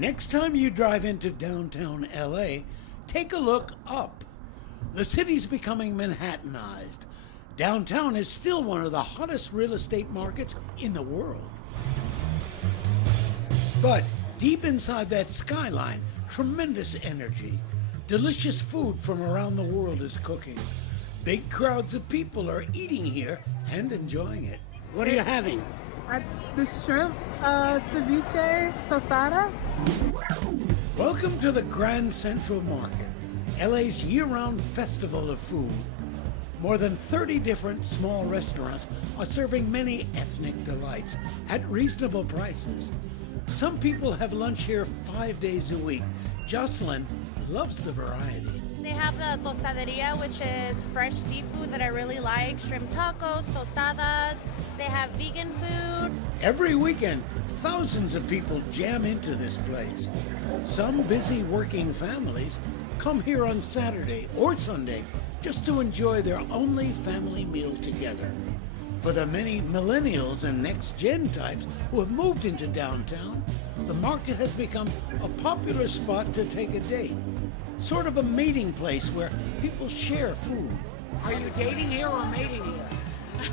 Next time you drive into downtown LA, take a look up. The city's becoming Manhattanized. Downtown is still one of the hottest real estate markets in the world. But deep inside that skyline, tremendous energy. Delicious food from around the world is cooking. Big crowds of people are eating here and enjoying it. What are you having? The shrimp ceviche tostada. Welcome to the Grand Central Market, LA's year-round festival of food. More than 30 different small restaurants are serving many ethnic delights at reasonable prices. Some people have lunch here 5 days a week. Jocelyn loves the variety. They have the tostaderia, which is fresh seafood that I really like, shrimp tacos, tostadas. They have vegan food. Every weekend, thousands of people jam into this place. Some busy working families come here on Saturday or Sunday just to enjoy their only family meal together. For the many millennials and next-gen types who have moved into downtown, the market has become a popular spot to take a date. Sort of a mating place where people share food. Are you dating here or mating here?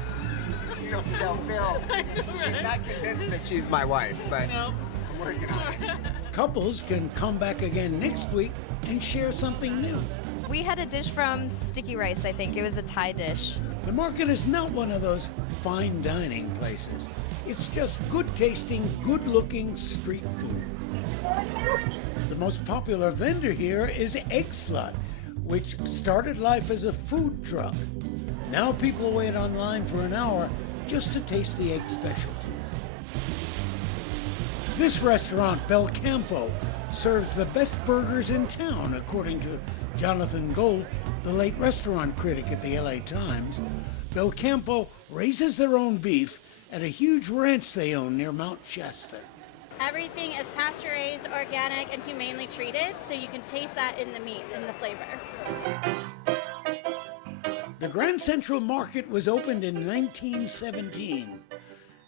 Don't tell Phil. She's not convinced that she's my wife, but I'm working on it. Couples can come back again next week and share something new. We had a dish from Sticky Rice, I think. It was a Thai dish. The market is not one of those fine dining places. It's just good-tasting, good-looking street food. The most popular vendor here is Egg Slut, which started life as a food truck. Now people wait online for an hour just to taste the egg specialties. This restaurant, Bel Campo, serves the best burgers in town, according to Jonathan Gold, the late restaurant critic at the LA Times. Bel Campo raises their own beef at a huge ranch they own near Mount Shasta. Everything is pasture-raised, organic, and humanely treated, so you can taste that in the meat and the flavor. The Grand Central Market was opened in 1917.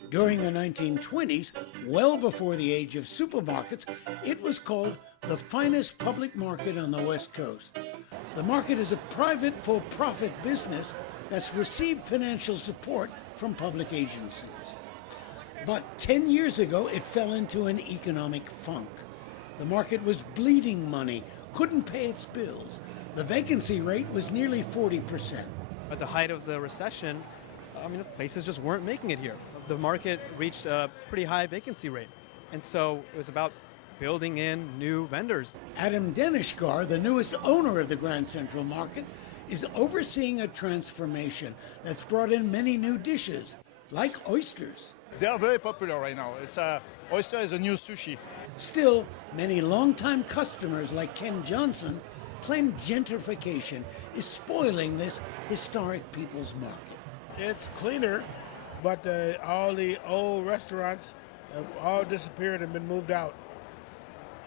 During the 1920s, well before the age of supermarkets, it was called the finest public market on the West Coast. The market is a private for-profit business that's received financial support from public agencies. But 10 years ago, it fell into an economic funk. The market was bleeding money, couldn't pay its bills. The vacancy rate was nearly 40%. At the height of the recession, places just weren't making it here. The market reached a pretty high vacancy rate. And so it was about building in new vendors. Adam Denishkar, the newest owner of the Grand Central Market, is overseeing a transformation that's brought in many new dishes, like oysters. They are very popular right now. Oyster is a new sushi. Still, many longtime customers like Ken Johnson claim gentrification is spoiling this historic people's market. It's cleaner, but all the old restaurants have all disappeared and been moved out.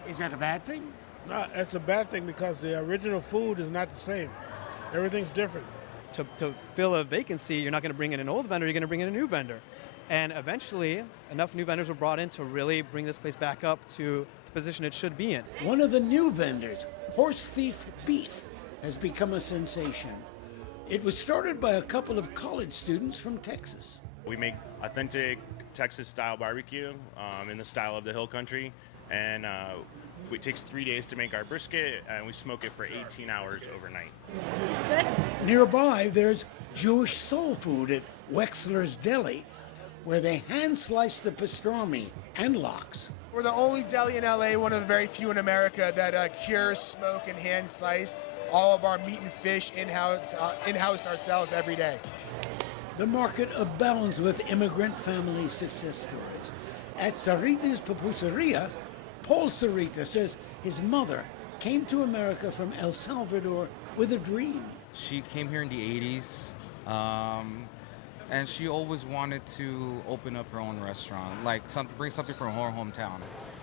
Is that a bad thing? No, it's a bad thing because the original food is not the same. Everything's different. To fill a vacancy, you're not going to bring in an old vendor, you're going to bring in a new vendor. And eventually, enough new vendors were brought in to really bring this place back up to the position it should be in. One of the new vendors, Horse Thief Beef, has become a sensation. It was started by a couple of college students from Texas. We make authentic Texas-style barbecue in the style of the hill country. And it takes 3 days to make our brisket, and we smoke it for 18 hours overnight. Good? Nearby, there's Jewish soul food at Wexler's Deli, where they hand-slice the pastrami and lox. We're the only deli in LA, one of the very few in America, that cures, smoke, and hand slice all of our meat and fish in-house ourselves every day. The market abounds with immigrant family success stories. At Sarita's Pupuseria, Paul Sarita says his mother came to America from El Salvador with a dream. She came here in the 80s, and she always wanted to open up her own restaurant, like bring something from her hometown.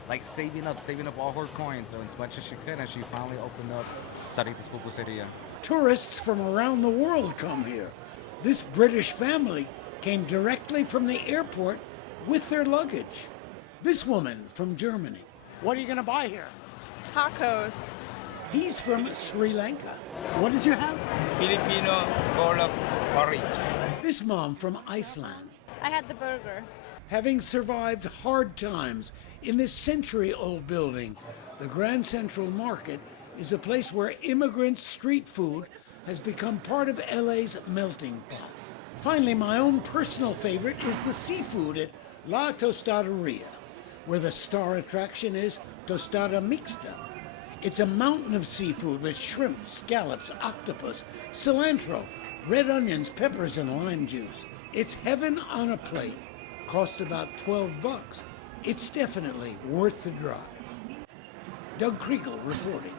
Like saving up all her coins as much as she could, and she finally opened up Sarita's Pupuseria. Tourists from around the world come here. This British family came directly from the airport with their luggage. This woman from Germany. What are you going to buy here? Tacos. He's from Sri Lanka. What did you have? Filipino bowl of porridge. This mom from Iceland. I had the burger. Having survived hard times in this century-old building, the Grand Central Market is a place where immigrant street food has become part of LA's melting pot. Finally, my own personal favorite is the seafood at La Tostaderia, where the star attraction is tostada mixta. It's a mountain of seafood with shrimp, scallops, octopus, cilantro, red onions, peppers, and lime juice. It's heaven on a plate. Cost about $12. It's definitely worth the drive. Doug Kriegel reporting.